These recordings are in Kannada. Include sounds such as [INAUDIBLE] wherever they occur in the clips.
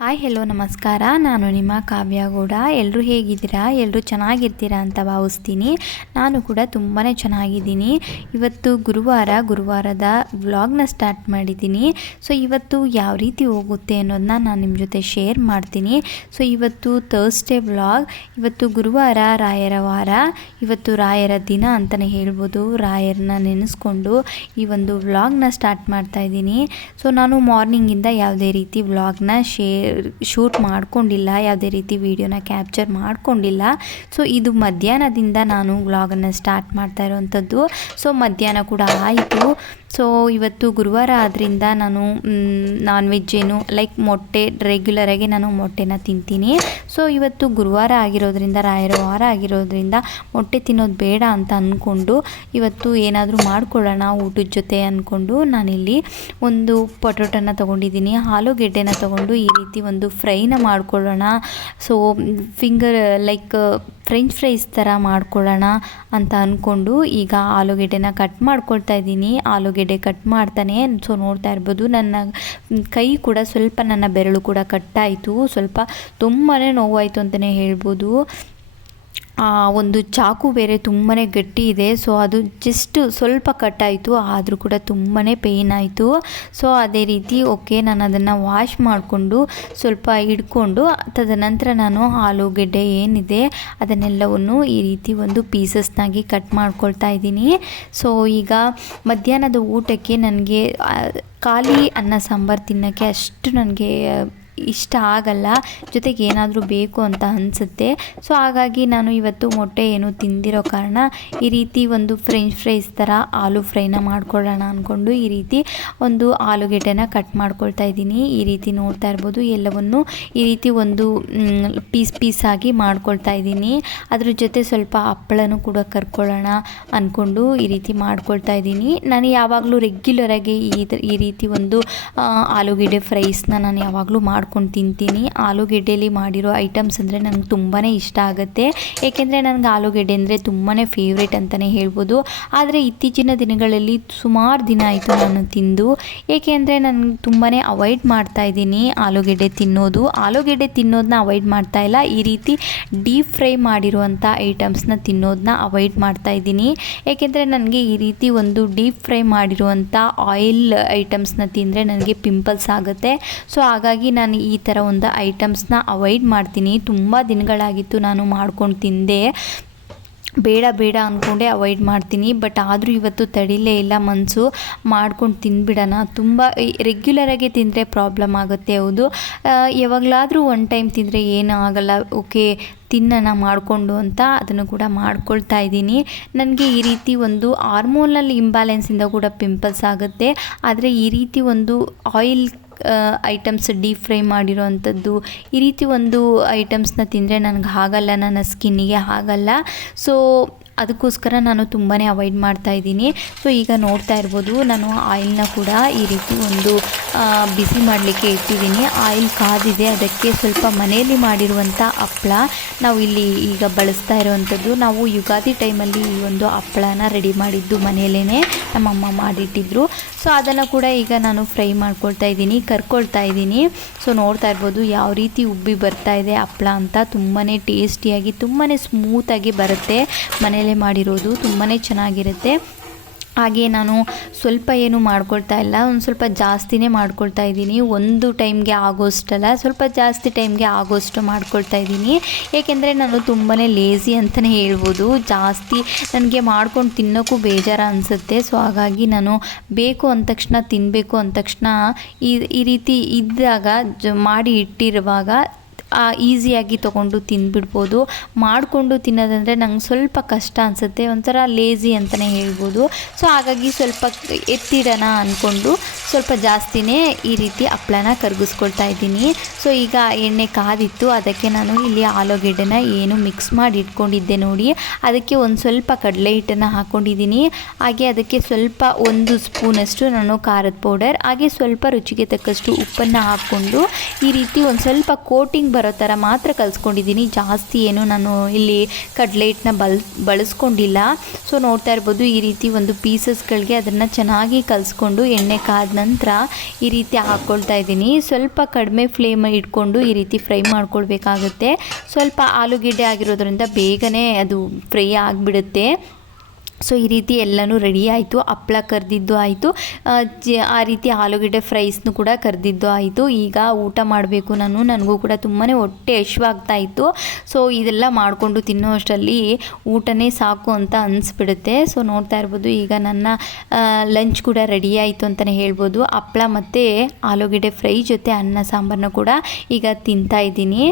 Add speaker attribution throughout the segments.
Speaker 1: ಹಾಯ್ ಹೆಲೋ ನಮಸ್ಕಾರ. ನಾನು ನಿಮ್ಮ ಕಾವ್ಯ ಗೌಡ. ಎಲ್ಲರೂ ಹೇಗಿದ್ದೀರಾ? ಎಲ್ಲರೂ ಚೆನ್ನಾಗಿರ್ತೀರಾ ಅಂತ ಭಾವಿಸ್ತೀನಿ. ನಾನು ಕೂಡ ತುಂಬಾ ಚೆನ್ನಾಗಿದ್ದೀನಿ. ಇವತ್ತು ಗುರುವಾರ, ಗುರುವಾರದ ವ್ಲಾಗ್ನ ಸ್ಟಾರ್ಟ್ ಮಾಡಿದ್ದೀನಿ. ಸೊ ಇವತ್ತು ಯಾವ ರೀತಿ ಹೋಗುತ್ತೆ ಅನ್ನೋದನ್ನ ನಾನು ನಿಮ್ಮ ಜೊತೆ ಶೇರ್ ಮಾಡ್ತೀನಿ. ಸೊ ಇವತ್ತು ಥರ್ಸ್ಡೇ ವ್ಲಾಗ್ ಇವತ್ತು ಗುರುವಾರ, ರಾಯರ ವಾರ. ಇವತ್ತು ರಾಯರ ದಿನ ಅಂತಲೇ ಹೇಳ್ಬೋದು. ರಾಯರನ್ನ ನೆನೆಸ್ಕೊಂಡು ಈ ಒಂದು ವ್ಲಾಗ್ನ ಸ್ಟಾರ್ಟ್ ಮಾಡ್ತಾ ಇದ್ದೀನಿ. ಸೊ ನಾನು ಮಾರ್ನಿಂಗಿಂದ ಯಾವುದೇ ರೀತಿ ವ್ಲಾಗ್ನ ಶೇರ್ ಶೂಟ್ ಮಾಡ್ಕೊಂಡಿಲ್ಲ, ಯಾವುದೇ ರೀತಿ ವೀಡಿಯೋನ ಕ್ಯಾಪ್ಚರ್ ಮಾಡ್ಕೊಂಡಿಲ್ಲ. ಸೊ ಇದು ಮಧ್ಯಾಹ್ನದಿಂದ ನಾನು ವ್ಲಾಗನ್ನು ಸ್ಟಾರ್ಟ್ ಮಾಡ್ತಾ ಇರೋವಂಥದ್ದು ಸೊ ಮಧ್ಯಾಹ್ನ ಕೂಡ ಆಯಿತು. ಸೊ ಇವತ್ತು ಗುರುವಾರ ಆದ್ದರಿಂದ ನಾನು ನಾನ್ ವೆಜ್ ಏನು ಲೈಕ್ ಮೊಟ್ಟೆ ರೆಗ್ಯುಲರಾಗಿ ನಾನು ಮೊಟ್ಟೆನ ತಿಂತೀನಿ. ಸೊ ಇವತ್ತು ಗುರುವಾರ ಆಗಿರೋದ್ರಿಂದ ರಾಯರ ವಾರ ಆಗಿರೋದ್ರಿಂದ ಮೊಟ್ಟೆ ತಿನ್ನೋದು ಬೇಡ ಅಂತ ಅಂದ್ಕೊಂಡು ಇವತ್ತು ಏನಾದರೂ ಮಾಡ್ಕೊಳ್ಳೋಣ ಊಟದ ಜೊತೆ ಅಂದ್ಕೊಂಡು ನಾನಿಲ್ಲಿ ಒಂದು ಪೊಟೊಟೊನ ತೊಗೊಂಡಿದ್ದೀನಿ. ಆಲೂಗೆಡ್ಡೆನ ತೊಗೊಂಡು ಈ ರೀತಿ ಒಂದು ಫ್ರೈನ ಮಾಡ್ಕೊಳ್ಳೋಣ. So finger like French fries ಥರ ಮಾಡ್ಕೊಳ್ಳೋಣ ಅಂತ ಅಂದ್ಕೊಂಡು ಈಗ ಆಲೂಗೆಡ್ಡೆನ ಕಟ್ ಮಾಡ್ಕೊಳ್ತಾ ಇದ್ದೀನಿ. ಆಲೂಗೆಡ್ಡೆ ಕಟ್ ಮಾಡ್ತಾನೆ. ಸೊ ನೋಡ್ತಾ ಇರ್ಬೋದು ನನ್ನ ಕೈ ಕೂಡ ಸ್ವಲ್ಪ ನನ್ನ ಬೆರಳು ಕೂಡ ಕಟ್ಟಾಯಿತು ಸ್ವಲ್ಪ ತುಂಬಾ ನೋವಾಯಿತು ಅಂತಲೇ ಹೇಳ್ಬೋದು. ಒಂದು ಚಾಕು ಬೇರೆ ತುಂಬಾ ಗಟ್ಟಿ ಇದೆ. ಸೊ ಅದು ಜಸ್ಟ್ ಸ್ವಲ್ಪ ಕಟ್ಟಾಯಿತು ಆದರೂ ಕೂಡ ತುಂಬಾ ಪೇಯ್ನ್ ಆಯಿತು. ಸೊ ಅದೇ ರೀತಿ ಓಕೆ ನಾನು ಅದನ್ನು ವಾಶ್ ಮಾಡಿಕೊಂಡು ಸ್ವಲ್ಪ ಹಿಡ್ಕೊಂಡು ತದನಂತರ ನಾನು ಆಲೂಗೆಡ್ಡೆ ಏನಿದೆ, ಅದನ್ನೆಲ್ಲವನ್ನು ಈ ರೀತಿ ಒಂದು ಪೀಸಸ್ನಾಗಿ ಕಟ್ ಮಾಡ್ಕೊಳ್ತಾ ಇದ್ದೀನಿ. ಸೊ ಈಗ ಮಧ್ಯಾಹ್ನದ ಊಟಕ್ಕೆ ನನಗೆ ಖಾಲಿ ಅನ್ನ ಸಾಂಬಾರು ತಿನ್ನೋಕ್ಕೆ ಅಷ್ಟು ನನಗೆ ಇಷ್ಟ ಆಗಲ್ಲ, ಜೊತೆಗೆ ಏನಾದರೂ ಬೇಕು ಅಂತ ಅನಿಸುತ್ತೆ. ಸೊ ಹಾಗಾಗಿ ನಾನು ಇವತ್ತು ಮೊಟ್ಟೆ ಏನು ತಿಂದಿರೋ ಕಾರಣ ಈ ರೀತಿ ಒಂದು ಫ್ರೆಂಚ್ ಫ್ರೈಸ್ ಥರ ಆಲೂ ಫ್ರೈನ ಮಾಡ್ಕೊಳ್ಳೋಣ ಅಂದ್ಕೊಂಡು ಈ ರೀತಿ ಒಂದು ಆಲೂಗೆಡ್ಡೆನ ಕಟ್ ಮಾಡ್ಕೊಳ್ತಾ ಇದ್ದೀನಿ. ಈ ರೀತಿ ನೋಡ್ತಾ ಇರ್ಬೋದು, ಎಲ್ಲವನ್ನು ಈ ರೀತಿ ಒಂದು ಪೀಸ್ ಪೀಸಾಗಿ ಮಾಡ್ಕೊಳ್ತಾ ಇದ್ದೀನಿ. ಅದ್ರ ಜೊತೆ ಸ್ವಲ್ಪ ಹಪ್ಪಳನೂ ಕೂಡ ಕರ್ಕೊಳ್ಳೋಣ ಅಂದ್ಕೊಂಡು ಈ ರೀತಿ ಮಾಡ್ಕೊಳ್ತಾ ಇದ್ದೀನಿ. ನಾನು ಯಾವಾಗಲೂ ರೆಗ್ಯುಲರಾಗಿ ಈ ಈ ರೀತಿ ಒಂದು ಆಲೂಗೆಡ್ಡೆ ಫ್ರೈಸ್ನ ನಾನು ಯಾವಾಗಲೂ ಮಾಡ್ಕೊಂಡು ಮಾಡ್ಕೊಂಡು ತಿಂತೀನಿ. ಆಲೂಗೆಡ್ಡೆಯಲ್ಲಿ ಮಾಡಿರೋ ಐಟಮ್ಸ್ ಅಂದರೆ ನನಗೆ ತುಂಬಾ ಇಷ್ಟ ಆಗುತ್ತೆ. ಏಕೆಂದರೆ ನನಗೆ ಆಲೂಗೆಡ್ಡೆ ಅಂದರೆ ತುಂಬಾ ಫೇವ್ರೇಟ್ ಅಂತಲೇ ಹೇಳ್ಬೋದು. ಆದರೆ ಇತ್ತೀಚಿನ ದಿನಗಳಲ್ಲಿ ಸುಮಾರು ದಿನ ಆಯಿತು ನಾನು ತಿಂದು. ಏಕೆಂದರೆ ನನಗೆ ತುಂಬಾ ಅವಾಯ್ಡ್ ಮಾಡ್ತಾ ಇದ್ದೀನಿ ಆಲೂಗೆಡ್ಡೆ ತಿನ್ನೋದು. ಆಲೂಗೆಡ್ಡೆ ತಿನ್ನೋದನ್ನ ಅವಾಯ್ಡ್ ಮಾಡ್ತಾ ಇಲ್ಲ. ಈ ರೀತಿ ಡೀಪ್ ಫ್ರೈ ಮಾಡಿರುವಂಥ ಐಟಮ್ಸ್ನ ತಿನ್ನೋದನ್ನ ಅವಾಯ್ಡ್ ಮಾಡ್ತಾ ಇದ್ದೀನಿ. ಏಕೆಂದರೆ ನನಗೆ ಈ ರೀತಿ ಒಂದು ಡೀಪ್ ಫ್ರೈ ಮಾಡಿರುವಂಥ ಆಯಿಲ್ ಐಟಮ್ಸ್ನ ತಿಂದರೆ ನನಗೆ ಪಿಂಪಲ್ಸ್ ಆಗುತ್ತೆ. ಸೊ ಹಾಗಾಗಿ ನಾನು ಈ ಥರ ಒಂದು ಐಟಮ್ಸ್ನ ಅವಾಯ್ಡ್ ಮಾಡ್ತೀನಿ. ತುಂಬ ದಿನಗಳಾಗಿತ್ತು ನಾನು ಮಾಡ್ಕೊಂಡು ತಿಂದೆ. ಬೇಡ ಬೇಡ ಅಂದ್ಕೊಂಡೆ ಅವಾಯ್ಡ್ ಮಾಡ್ತೀನಿ. ಬಟ್ ಆದರೂ ಇವತ್ತು ತಡಿಲೇ ಇಲ್ಲ ಮನಸ್ಸು ಮಾಡ್ಕೊಂಡು ತಿಂದ್ಬಿಡೋಣ. ತುಂಬ ರೆಗ್ಯುಲರಾಗಿ ತಿಂದರೆ ಪ್ರಾಬ್ಲಮ್ ಆಗುತ್ತೆ, ಹೌದು. ಯಾವಾಗಲಾದರೂ ಒನ್ ಟೈಮ್ ತಿಂದರೆ ಏನೂ ಆಗಲ್ಲ. ಓಕೆ, ತಿನ್ನೋಣ, ಮಾಡಿಕೊಂಡು ಅಂತ ಅದನ್ನು ಕೂಡ ಮಾಡ್ಕೊಳ್ತಾ ಇದ್ದೀನಿ. ನನಗೆ ಈ ರೀತಿ ಒಂದು ಹಾರ್ಮೋನಲ್ಲಿ ಇಂಬ್ಯಾಲೆನ್ಸಿಂದ ಕೂಡ ಪಿಂಪಲ್ಸ್ ಆಗುತ್ತೆ. ಆದರೆ ಈ ರೀತಿ ಒಂದು ಆಯಿಲ್ ಐಟಮ್ಸ್ ಡೀಪ್ ಫ್ರೈ ಮಾಡಿರೋವಂಥದ್ದು ಈ ರೀತಿ ಒಂದು ಐಟಮ್ಸ್ನ ತಿಂದರೆ ನನಗೆ ಆಗಲ್ಲ ನನ್ನ ಸ್ಕಿನ್ನಿಗೆ ಆಗಲ್ಲ ಸೊ ಅದಕ್ಕೋಸ್ಕರ ನಾನು ತುಂಬಾ ಅವಾಯ್ಡ್ ಮಾಡ್ತಾ ಇದ್ದೀನಿ. ಸೊ ಈಗ ನೋಡ್ತಾ ಇರ್ಬೋದು, ನಾನು ಆಯಿಲ್ನ ಕೂಡ ಈ ರೀತಿ ಒಂದು ಬಿಸಿ ಮಾಡಲಿಕ್ಕೆ ಇಟ್ಟಿದ್ದೀನಿ. ಆಯಿಲ್ ಕಾದಿದೆ, ಅದಕ್ಕೆ ಸ್ವಲ್ಪ ಮನೆಯಲ್ಲಿ ಮಾಡಿರುವಂಥ ಹಪ್ಪಳ ನಾವು ಇಲ್ಲಿ ಈಗ ಬಳಸ್ತಾ ಇರುವಂಥದ್ದು ನಾವು ಯುಗಾದಿ ಟೈಮಲ್ಲಿ ಈ ಒಂದು ಹಪ್ಪಳನ ರೆಡಿ ಮಾಡಿದ್ದು ಮನೆಯಲ್ಲೇ ನಮ್ಮಮ್ಮ ಮಾಡಿಟ್ಟಿದ್ರು. ಸೊ ಅದನ್ನು ಕೂಡ ಈಗ ನಾನು ಫ್ರೈ ಮಾಡ್ಕೊಳ್ತಾ ಇದ್ದೀನಿ, ಕರ್ಕೊಳ್ತಾ ಇದ್ದೀನಿ. ಸೊ ನೋಡ್ತಾ ಇರ್ಬೋದು ಯಾವ ರೀತಿ ಉಬ್ಬಿ ಬರ್ತಾ ಇದೆ ಹಪ್ಪಳ ಅಂತ ತುಂಬಾ ಟೇಸ್ಟಿಯಾಗಿ ತುಂಬಾ ಸ್ಮೂತಾಗಿ ಬರುತ್ತೆ. ಮನೆಯಲ್ಲೇ ಮಾಡಿರೋದು ತುಂಬಾ ಚೆನ್ನಾಗಿರುತ್ತೆ. ಹಾಗೆ ನಾನು ಸ್ವಲ್ಪ ಏನು ಮಾಡ್ಕೊಳ್ತಾ ಇಲ್ಲ, ಒಂದು ಸ್ವಲ್ಪ ಜಾಸ್ತಿನೇ ಮಾಡ್ಕೊಳ್ತಾ ಇದ್ದೀನಿ. ಒಂದು ಟೈಮ್ಗೆ ಆಗೋಷ್ಟಲ್ಲ, ಸ್ವಲ್ಪ ಜಾಸ್ತಿ ಟೈಮ್ಗೆ ಆಗೋಷ್ಟು ಮಾಡ್ಕೊಳ್ತಾ ಇದ್ದೀನಿ. ಏಕೆಂದರೆ ನಾನು ತುಂಬಾ ಲೇಸಿ ಅಂತಲೇ ಹೇಳ್ಬೋದು. ಜಾಸ್ತಿ ನನಗೆ ಮಾಡ್ಕೊಂಡು ತಿನ್ನೋಕ್ಕೂ ಬೇಜಾರು ಅನಿಸುತ್ತೆ. ಸೊ ಹಾಗಾಗಿ ನಾನು ಬೇಕು ಅಂದ ತಕ್ಷಣ ತಿನ್ನಬೇಕು ಅಂದ ತಕ್ಷಣ ಈ ಈ ರೀತಿ ಇದ್ದಾಗ ಮಾಡಿ ಇಟ್ಟಿರುವಾಗ ಈಸಿಯಾಗಿ ತೊಗೊಂಡು ತಿಂದ್ಬಿಡ್ಬೋದು. ಮಾಡಿಕೊಂಡು ತಿನ್ನೋದಂದರೆ ನಂಗೆ ಸ್ವಲ್ಪ ಕಷ್ಟ ಅನಿಸುತ್ತೆ. ಒಂಥರ ಲೇಜಿ ಅಂತಲೇ ಹೇಳ್ಬೋದು. ಸೊ ಹಾಗಾಗಿ ಸ್ವಲ್ಪ ಎತ್ತಿಡೋಣ ಅಂದ್ಕೊಂಡು ಸ್ವಲ್ಪ ಜಾಸ್ತಿನೇ ಈ ರೀತಿ ಹಪ್ಳನ ಕರಗಿಸ್ಕೊಳ್ತಾ ಇದ್ದೀನಿ. ಸೊ ಈಗ ಎಣ್ಣೆ ಕಾದಿತ್ತು. ಅದಕ್ಕೆ ನಾನು ಇಲ್ಲಿ ಆಲೂಗೆಡ್ಡೆನ ಏನು ಮಿಕ್ಸ್ ಮಾಡಿ ಇಟ್ಕೊಂಡಿದ್ದೆ ನೋಡಿ. ಅದಕ್ಕೆ ಒಂದು ಸ್ವಲ್ಪ ಕಡಲೆ ಹಿಟ್ಟನ್ನು ಹಾಕ್ಕೊಂಡಿದ್ದೀನಿ ಹಾಗೆ ಅದಕ್ಕೆ ಸ್ವಲ್ಪ ಒಂದು ಸ್ಪೂನಷ್ಟು ನಾನು ಖಾರದ ಪೌಡರ್, ಹಾಗೆ ಸ್ವಲ್ಪ ರುಚಿಗೆ ತಕ್ಕಷ್ಟು ಉಪ್ಪನ್ನು ಹಾಕ್ಕೊಂಡು ಈ ರೀತಿ ಒಂದು ಸ್ವಲ್ಪ ಕೋಟಿಂಗ್ ಬರೋ ಥರ ಮಾತ್ರ ಕಲಿಸ್ಕೊಂಡಿದ್ದೀನಿ. ಜಾಸ್ತಿ ಏನು ನಾನು ಇಲ್ಲಿ ಕಡಲೆ ಹಿಟ್ಟನ್ನ ಬಲ್, ಬಳಸ್ಕೊಂಡಿಲ್ಲ. ಸೊ ನೋಡ್ತಾ ಇರ್ಬೋದು ಈ ರೀತಿ ಒಂದು ಪೀಸಸ್ಗಳಿಗೆ ಅದನ್ನು ಚೆನ್ನಾಗಿ ಕಲಿಸ್ಕೊಂಡು ಎಣ್ಣೆ ಕಾದ ನಂತರ ಈ ರೀತಿ ಹಾಕ್ಕೊಳ್ತಾ ಇದ್ದೀನಿ. ಸ್ವಲ್ಪ ಕಡಿಮೆ ಫ್ಲೇಮ್ ಇಟ್ಕೊಂಡು ಈ ರೀತಿ ಫ್ರೈ ಮಾಡ್ಕೊಳ್ಬೇಕಾಗುತ್ತೆ. ಸ್ವಲ್ಪ ಆಲೂಗೆಡ್ಡೆ ಆಗಿರೋದ್ರಿಂದ ಬೇಗನೆ ಅದು ಫ್ರೈ ಆಗಿಬಿಡುತ್ತೆ. ಸೊ, ಈ ರೀತಿ ಎಲ್ಲನೂ ರೆಡಿ ಆಯಿತು. ಹಪ್ಳ ಕರೆದಿದ್ದು ಆಯಿತು. ಆ ರೀತಿ ಆಲೂಗಡ್ಡೆ ಫ್ರೈಸ್ನು ಕೂಡ ಕರೆದಿದ್ದು ಆಯಿತು. ಈಗ ಊಟ ಮಾಡಬೇಕು ನಾನು. ನನಗೂ ಕೂಡ ತುಂಬಾ ಹೊಟ್ಟೆ ಹಶ್ವಾಗ್ತಾ ಇತ್ತು. ಸೊ, ಇದೆಲ್ಲ ಮಾಡಿಕೊಂಡು ತಿನ್ನೋ ಅಷ್ಟರಲ್ಲಿ ಊಟನೇ ಸಾಕು ಅಂತ ಅನಿಸ್ಬಿಡುತ್ತೆ. ಸೊ, ನೋಡ್ತಾ ಇರ್ಬೋದು, ಈಗ ನನ್ನ ಲಂಚ್ ಕೂಡ ರೆಡಿ ಆಯಿತು ಅಂತಲೇ ಹೇಳ್ಬೋದು. ಹಪ್ಪಳ ಮತ್ತು ಆಲೂಗಡ್ಡೆ ಫ್ರೈ ಜೊತೆ ಅನ್ನ ಸಾಂಬಾರನ್ನ ಕೂಡ ಈಗ ತಿಂತಾ ಇದ್ದೀನಿ.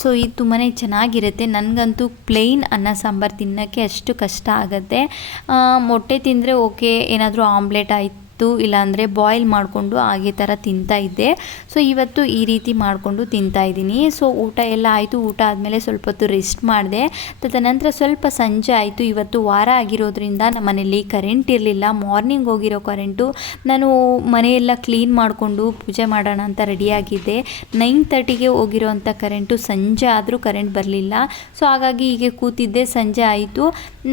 Speaker 1: ಸೊ, ಇದು ತುಂಬಾ ಚೆನ್ನಾಗಿರುತ್ತೆ. ನನಗಂತೂ ಪ್ಲೇನ್ ಅನ್ನ ಸಾಂಬಾರು ತಿನ್ನೋಕ್ಕೆ ಅಷ್ಟು ಕಷ್ಟ ಆಗುತ್ತೆ. ಮೊಟ್ಟೆ ತಿಂದರೆ ಓಕೆ ಏನಾದರೂ ಆಮ್ಲೆಟ್ ಆಯಿತು ಇಲ್ಲಾಂದರೆ ಬಾಯ್ಲ್ ಮಾಡಿಕೊಂಡು ಹಾಗೆ ಥರ ತಿಂತಾ ಇದ್ದೆ. ಸೊ ಇವತ್ತು ಈ ರೀತಿ ಮಾಡಿಕೊಂಡು ತಿಂತಾ ಇದ್ದೀನಿ. ಸೊ ಊಟ ಎಲ್ಲ ಆಯಿತು. ಊಟ ಆದಮೇಲೆ ಸ್ವಲ್ಪ ಹೊತ್ತು ರೆಸ್ಟ್ ಮಾಡಿದೆ. ತದನಂತರ ಸ್ವಲ್ಪ ಸಂಜೆ ಆಯಿತು. ಇವತ್ತು ವಾರ ಆಗಿರೋದ್ರಿಂದ ನಮ್ಮ ಮನೇಲಿ ಕರೆಂಟ್ ಇರಲಿಲ್ಲ. ಮಾರ್ನಿಂಗ್ ಹೋಗಿರೋ ಕರೆಂಟು ನಾನು ಮನೆಯೆಲ್ಲ ಕ್ಲೀನ್ ಮಾಡಿಕೊಂಡು ಪೂಜೆ ಮಾಡೋಣ ಅಂತ ರೆಡಿಯಾಗಿದ್ದೆ ನೈನ್ ತರ್ಟಿಗೆ ಹೋಗಿರೋವಂಥ ಕರೆಂಟು ಸಂಜೆ ಆದರೂ ಕರೆಂಟ್ ಬರಲಿಲ್ಲ. ಸೊ ಹಾಗಾಗಿ ಹೀಗೆ ಕೂತಿದ್ದೆ. ಸಂಜೆ ಆಯಿತು.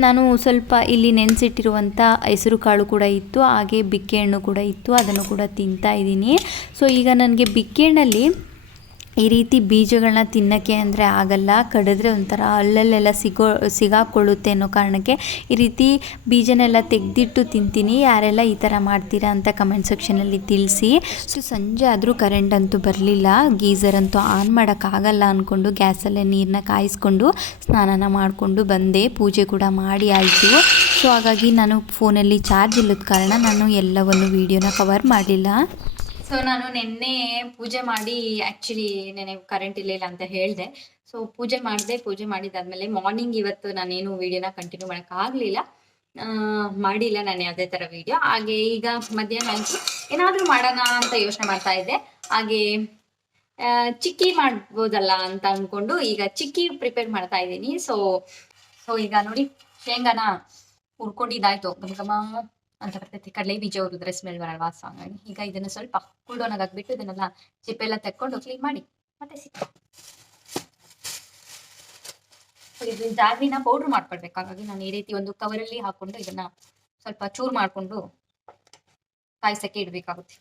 Speaker 1: ನಾನು ಸ್ವಲ್ಪ ಇಲ್ಲಿ ನೆನೆಸಿಟ್ಟಿರುವಂಥ ಹೆಸರು ಕಾಳು ಕೂಡ ಇತ್ತು. ಹಾಗೆ ಬಿಕ್ಕೆ ಹಣ್ಣು ಕೂಡ ಇತ್ತು, ಅದನ್ನು ಕೂಡ ತಿಂತಾ ಇದ್ದೀನಿ. ಸೊ ಈಗ ನನಗೆ ಬಿಕ್ಕೆ ಹಣ್ಣಲ್ಲಿ ಈ ರೀತಿ ಬೀಜಗಳನ್ನ ತಿನ್ನೋಕ್ಕೆ ಅಂದರೆ ಆಗಲ್ಲ. ಕಡಿದ್ರೆ ಒಂಥರ ಅಲ್ಲಲ್ಲೆಲ್ಲ ಸಿಗೋ, ಸಿಗಾಕೊಳ್ಳುತ್ತೆ ಅನ್ನೋ ಕಾರಣಕ್ಕೆ ಈ ರೀತಿ ಬೀಜನೆಲ್ಲ ತೆಗೆದಿಟ್ಟು ತಿಂತೀನಿ. ಯಾರೆಲ್ಲ ಈ ಥರ ಮಾಡ್ತೀರಾ ಅಂತ ಕಮೆಂಟ್ ಸೆಕ್ಷನಲ್ಲಿ ತಿಳಿಸಿ. ಸೊ ಸಂಜೆ ಆದರೂ ಕರೆಂಟ್ ಅಂತೂ ಬರಲಿಲ್ಲ. ಗೀಸರ್ ಅಂತೂ ಆನ್ ಮಾಡೋಕ್ಕಾಗಲ್ಲ ಅಂದ್ಕೊಂಡು ಗ್ಯಾಸಲ್ಲೇ ನೀರನ್ನ ಕಾಯಿಸ್ಕೊಂಡು ಸ್ನಾನನ ಮಾಡಿಕೊಂಡು ಬಂದೆ. ಪೂಜೆ ಕೂಡ ಮಾಡಿ ಆಯಿತು. ಸೊ ಹಾಗಾಗಿ ನಾನು ಫೋನಲ್ಲಿ ಚಾರ್ಜ್ ಇಲ್ಲದ ಕಾರಣ ನಾನು ಎಲ್ಲವನ್ನು ವೀಡಿಯೋನ ಕವರ್ ಮಾಡಲಿಲ್ಲ.
Speaker 2: ಸೊ ನಾನು ನಿನ್ನೆ ಪೂಜೆ ಮಾಡಿ ಆ್ಯಕ್ಚುಲಿ ನೆನೆ ಕರೆಂಟ್ ಇರಲಿಲ್ಲ ಅಂತ ಹೇಳಿದೆ. ಸೊ ಪೂಜೆ ಮಾಡಿದೆ, ಪೂಜೆ ಮಾಡಿದಾದ್ಮೇಲೆ ಮಾರ್ನಿಂಗ್ ಇವತ್ತು ನಾನೇನು ವೀಡಿಯೋನ ಕಂಟಿನ್ಯೂ ಮಾಡೋಕ್ಕಾಗಲಿಲ್ಲ ಮಾಡಿಲ್ಲ ನಾನು ಯಾವುದೇ ಥರ ವಿಡಿಯೋ. ಹಾಗೆ ಈಗ ಮಧ್ಯಾಹ್ನ ಆಯಿತು. ಏನಾದರೂ ಮಾಡೋಣ ಅಂತ ಯೋಚನೆ ಮಾಡ್ತಾ ಇದ್ದೆ. ಹಾಗೆ ಚಿಕ್ಕಿ ಮಾಡ್ಬೋದಲ್ಲ ಅಂತ ಅಂದ್ಕೊಂಡು ಈಗ ಚಿಕ್ಕಿ ಪ್ರಿಪೇರ್ ಮಾಡ್ತಾ ಇದ್ದೀನಿ. ಸೊ ಸೊ ಈಗ ನೋಡಿ, ಶೇಂಗಾನ? ಹುರ್ಕೊಂಡಿದ್ದಾಯ್ತು. ಗಮಗಮ ಅಂತ ಬರ್ತೈತಿ. ಕಡಲೆ ಬೀಜ ಹುರಿದ್ರೆ ಸ್ಮೆಲ್ ಬರಲ್ವಾ ಸೊ ಹಂಗಾಗಿ ಈಗ ಇದನ್ನ ಸ್ವಲ್ಪ ಕೂಲ್ಡೌನಾಗ ಹಾಕ್ಬಿಟ್ಟು ಇದನ್ನೆಲ್ಲ ಚಿಪ್ಪೆಲ್ಲ ತೆಕ್ಕೊಂಡು ಕ್ಲೀನ್ ಮಾಡಿ. ಮತ್ತೆ ಸಿಕ್ಕ ಜಾಗ್ರಿನ ಪೌಡ್ರ್ ಮಾಡ್ಕೊಳ್ಬೇಕು ಹಾಗಾಗಿ ನಾನು ಈ ರೀತಿ ಒಂದು ಕವರಲ್ಲಿ ಹಾಕೊಂಡು ಇದನ್ನ ಸ್ವಲ್ಪ ಚೂರ್ ಮಾಡಿಕೊಂಡು ಕಾಯಿಸಕ್ಕೆ ಇಡ್ಬೇಕಾಗುತ್ತೆ.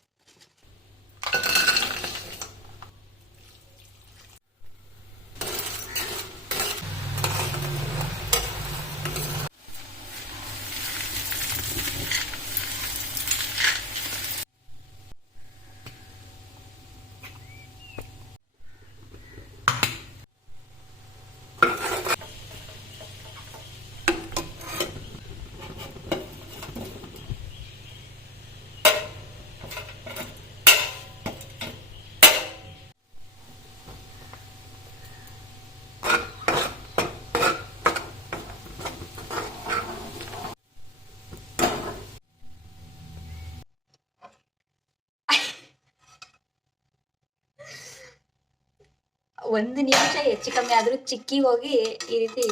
Speaker 2: ಒಂದು ನಿಮಿಷ ಹೆಚ್ಚು ಕಮ್ಮಿ ಆದ್ರೂ ಚಿಕ್ಕಿ ಹೋಗಿ ಈ ರೀತಿ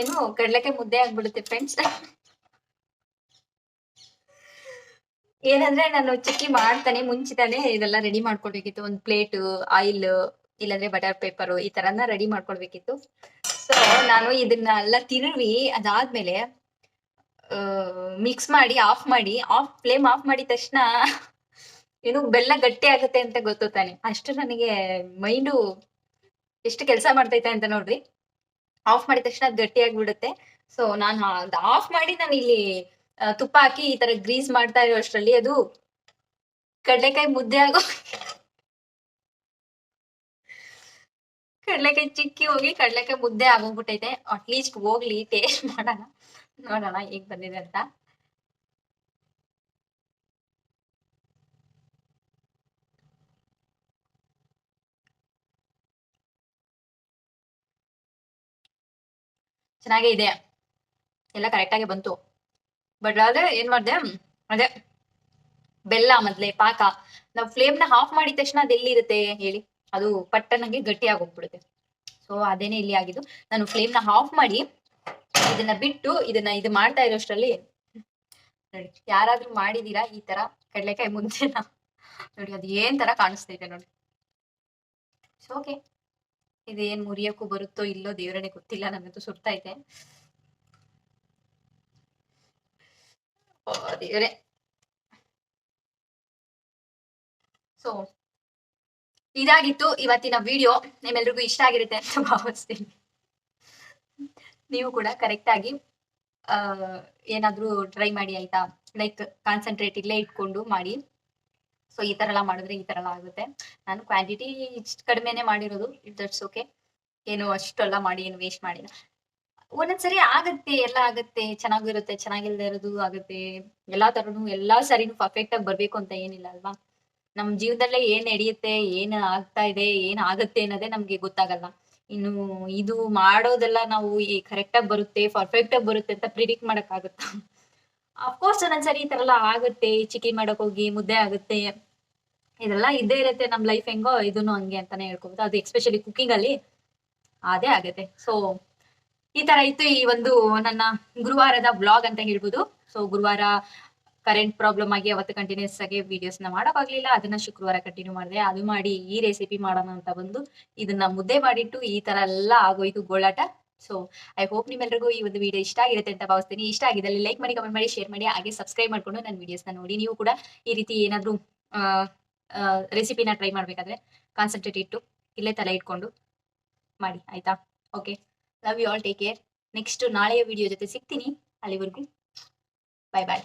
Speaker 2: ಏನು ಕಡ್ಲೆಕಾಯಿ ಮುದ್ದೆ ಆಗ್ಬಿಡುತ್ತೆ ಫ್ರೆಂಡ್ಸ್ ಏನಂದ್ರೆ ನಾನು ಚಿಕ್ಕಿ ಮಾಡ್ತಾನೆ, ಮುಂಚಿತಾನೆ ಇದೆಲ್ಲ ರೆಡಿ ಮಾಡ್ಕೊಳ್ಬೇಕಿತ್ತು. ಒಂದು ಪ್ಲೇಟ್ ಆಯಿಲ್ ಇಲ್ಲಾಂದ್ರೆ ಬಟರ್ ಪೇಪರ್ ಈ ತರನ ರೆಡಿ ಮಾಡ್ಕೊಳ್ಬೇಕಿತ್ತು. ಸೊ ನಾನು ಇದನ್ನ ಎಲ್ಲ ತಿರುವಿ, ಅದಾದ್ಮೇಲೆ ಮಿಕ್ಸ್ ಮಾಡಿ ಆಫ್ ಮಾಡಿ ಆಫ್ ಫ್ಲೇಮ್ ಆಫ್ ಮಾಡಿದ ತಕ್ಷಣ ಏನು ಬೆಲ್ಲ ಗಟ್ಟಿ ಆಗುತ್ತೆ ಅಂತ ಗೊತ್ತು ತಾನೆ. ಅಷ್ಟು ನನಗೆ ಮೈಂಡು ಎಷ್ಟು ಕೆಲಸ ಮಾಡ್ತೈತೆ ಅಂತ ನೋಡ್ರಿ. ಆಫ್ ಮಾಡಿದ ತಕ್ಷಣ ಅದು ಗಟ್ಟಿಯಾಗಿ ಬಿಡುತ್ತೆ ಸೊ ನಾನು ಆಫ್ ಮಾಡಿ ನಾನು ಇಲ್ಲಿ ತುಪ್ಪ ಹಾಕಿ ಈ ತರ ಗ್ರೀಸ್ ಮಾಡ್ತಾ ಇರೋ ಅಷ್ಟರಲ್ಲಿ ಅದು ಕಡ್ಲೆಕಾಯಿ ಮುದ್ದೆ ಆಗೋ [LAUGHS] ಕಡ್ಲೆಕಾಯಿ ಚಿಕ್ಕಿ ಹೋಗಿ ಕಡ್ಲೆಕಾಯಿ ಮುದ್ದೆ ಆಗೋಗ್ಬಿಟ್ಟೈತೆ. ಅಟ್ಲೀಸ್ಟ್ ಹೋಗ್ಲಿ ಟೇಸ್ಟ್ ಮಾಡೋಣ. ನೋಡೋಣ ಈಗ ಬಂದಿದೆ ಅಂತ. ಚೆನ್ನಾಗೇ ಇದೆ. ಎಲ್ಲ ಕರೆಕ್ಟಾಗಿ ಬಂತು. ಬಟ್ ಆದ್ರೆ ಏನ್ ಮಾಡಿದೆ? ಅದೇ ಬೆಲ್ಲ ಮೊದ್ಲೆ, ಪಾಕ. ನಾವು ಫ್ಲೇಮ್ನ ಆಫ್ ಮಾಡಿದ ತಕ್ಷಣ ಅದು ಎಲ್ಲಿರುತ್ತೆ ಹೇಳಿ? ಅದು ಪಟ್ಟಣಂಗೆ ಗಟ್ಟಿ ಆಗೋಗ್ಬಿಡುತ್ತೆ ಸೊ ಅದೇನೆ ಇಲ್ಲಿ ಆಗಿದ್ದು. ನಾನು ಫ್ಲೇಮ್ನ ಆಫ್ ಮಾಡಿ ಇದನ್ನ ಬಿಟ್ಟು ಇದನ್ನ ಇದು ಮಾಡ್ತಾ ಇರೋಷ್ಟರಲ್ಲಿ ನೋಡಿ, ಯಾರಾದ್ರೂ ಮಾಡಿದೀರಾ ಈ ತರ ಕಡ್ಲೆಕಾಯಿ ಮುಂಚೆನ? ನೋಡಿ, ಅದು ಏನ್ ತರ ಕಾಣಿಸ್ತೈತೆ ನೋಡಿ. ಓಕೆ ಇದೇನ್ ಮುರಿಯಕ್ಕೂ ಬರುತ್ತೋ ಇಲ್ಲೋ ದೇವರೇ ಗೊತ್ತಿಲ್ಲ ನನಗಂತೂ ಸುರ್ತಾ ಇದೆ. ಸೊ ಇದಾಗಿತ್ತು ಇವತ್ತಿನ ವಿಡಿಯೋ ನಿಮ್ಮೆಲ್ರಿಗೂ ಇಷ್ಟ ಆಗಿರುತ್ತೆ ಅಂತ ಭಾವಿಸ್ತೀನಿ. ನೀವು ಕೂಡ ಕರೆಕ್ಟ್ ಆಗಿ ಏನಾದ್ರೂ ಟ್ರೈ ಮಾಡಿ ಆಯ್ತಾ? ಲೈಕ್ ಕಾನ್ಸಂಟ್ರೇಟ್ ಇಲ್ಲೇ ಇಟ್ಕೊಂಡು ಮಾಡಿ. ಸೊ ಈ ತರ ಎಲ್ಲ ಮಾಡಿದ್ರೆ ಈ ತರ ಎಲ್ಲ ಆಗುತ್ತೆ. ನಾನು ಕ್ವಾಂಟಿಟಿ ಕಡಿಮೆನೆ ಮಾಡಿರೋದು. ದಟ್ಸ್ ಓಕೆ ಏನು ಅಷ್ಟೆಲ್ಲ ಮಾಡಿ, ಏನು ವೇಸ್ಟ್ ಮಾಡಿಲ್ಲ ಒಂದೊಂದ್ಸರಿ ಆಗತ್ತೆ, ಎಲ್ಲ ಆಗತ್ತೆ. ಚೆನ್ನಾಗಿರುತ್ತೆ, ಚೆನ್ನಾಗಿಲ್ದೇ ಇರೋದು ಆಗುತ್ತೆ. ಎಲ್ಲಾ ತರನು, ಎಲ್ಲಾ ಸರಿನು ಪರ್ಫೆಕ್ಟ್ ಆಗಿ ಬರ್ಬೇಕು ಅಂತ ಏನಿಲ್ಲ ಅಲ್ವಾ? ನಮ್ ಜೀವನದಲ್ಲೇ ಏನ್ ನಡೆಯುತ್ತೆ, ಏನ್ ಆಗ್ತಾ ಇದೆ, ಏನ್ ಆಗತ್ತೆ ಅನ್ನೋದೇ ನಮ್ಗೆ ಗೊತ್ತಾಗಲ್ಲ. ಇನ್ನು ಇದು ಮಾಡೋದೆಲ್ಲ ನಾವು ಈ ಕರೆಕ್ಟ್ ಆಗಿ ಬರುತ್ತೆ ಪರ್ಫೆಕ್ಟ್ ಆಗಿ ಬರುತ್ತೆ ಅಂತ ಪ್ರಿಡಿಕ್ಟ್ ಮಾಡಕ್ ಆಗುತ್ತಾ ಅಫ್ಕೋರ್ಸ್ ಒಂದೊಂದ್ಸರಿ ಈ ತರ ಎಲ್ಲ ಆಗುತ್ತೆ ಚಿಕಿ ಮಾಡಕ್ ಹೋಗಿ ಮುದ್ದೆ ಆಗುತ್ತೆ. ಇದೆಲ್ಲ ಇದ್ದೇ ಇರುತ್ತೆ ನಮ್ ಲೈಫ್ ಹೆಂಗೋ ಇದನ್ನು ಹಂಗೆ ಅಂತಾನೆ ಹೇಳ್ಕೊಬೋದು. ಅದು ಎಸ್ಪೆಷಲಿ ಕುಕಿಂಗ್ ಅಲ್ಲಿ ಅದೇ ಆಗುತ್ತೆ. ಸೊ ಈ ತರ ಇತ್ತು ಈ ಒಂದು ನನ್ನ ಗುರುವಾರದ ಬ್ಲಾಗ್ ಅಂತ ಹೇಳ್ಬೋದು. ಸೊ ಗುರುವಾರ ಕರೆಂಟ್ ಪ್ರಾಬ್ಲಮ್ ಆಗಿ ಅವತ್ತು ಕಂಟಿನ್ಯೂಸ್ ಆಗಿ ವಿಡಿಯೋಸ್ನ ಮಾಡೋಕ್ಕಾಗ್ಲಿಲ್ಲ ಅದನ್ನ ಶುಕ್ರವಾರ ಕಂಟಿನ್ಯೂ ಮಾಡಿದೆ. ಅದು ಮಾಡಿ ಈ ರೆಸಿಪಿ ಮಾಡೋಣ ಅಂತ ಬಂದು ಇದನ್ನ ಮುದ್ದೆ ಮಾಡಿಟ್ಟು ಈ ತರ ಎಲ್ಲ ಆಗೋಯ್ತು ಗೋಳಾಟ. ಸೊ ಐ ಹೋಪ್ ನಿಮ್ಮೆಲ್ಲರಿಗೂ ಈ ಒಂದು ವಿಡಿಯೋ ಇಷ್ಟ ಆಗಿರುತ್ತೆ ಅಂತ ಭಾವಿಸ್ತೀನಿ. ಇಷ್ಟ ಆಗಿದ್ದಲ್ಲಿ ಲೈಕ್ ಮಾಡಿ ಕಮೆಂಟ್ ಮಾಡಿ ಶೇರ್ ಮಾಡಿ, ಹಾಗೆ ಸಬ್ಸ್ಕ್ರೈಬ್ ಮಾಡ್ಕೊಂಡು ನನ್ನ ವಿಡಿಯೋಸ್ನ ನೋಡಿ. ನೀವು ಕೂಡ ಈ ರೀತಿ ಏನಾದ್ರೂ ರೆಸಿಪಿನ ಟ್ರೈ ಮಾಡಬೇಕಾದ್ರೆ ಕಾನ್ಸಂಟ್ರೇಟ್ ಇಟ್ಟು ಇಲ್ಲೇ ತಲೆ ಇಟ್ಕೊಂಡು ಮಾಡಿ, ಆಯ್ತಾ? Okay love you all take care next ನಾಳೆಯ ವಿಡಿಯೋ ಜೊತೆ ಸಿಗ್ತೀನಿ. ಅಲ್ಲಿವರೆಗೂ ಬಾಯ್ ಬಾಯ್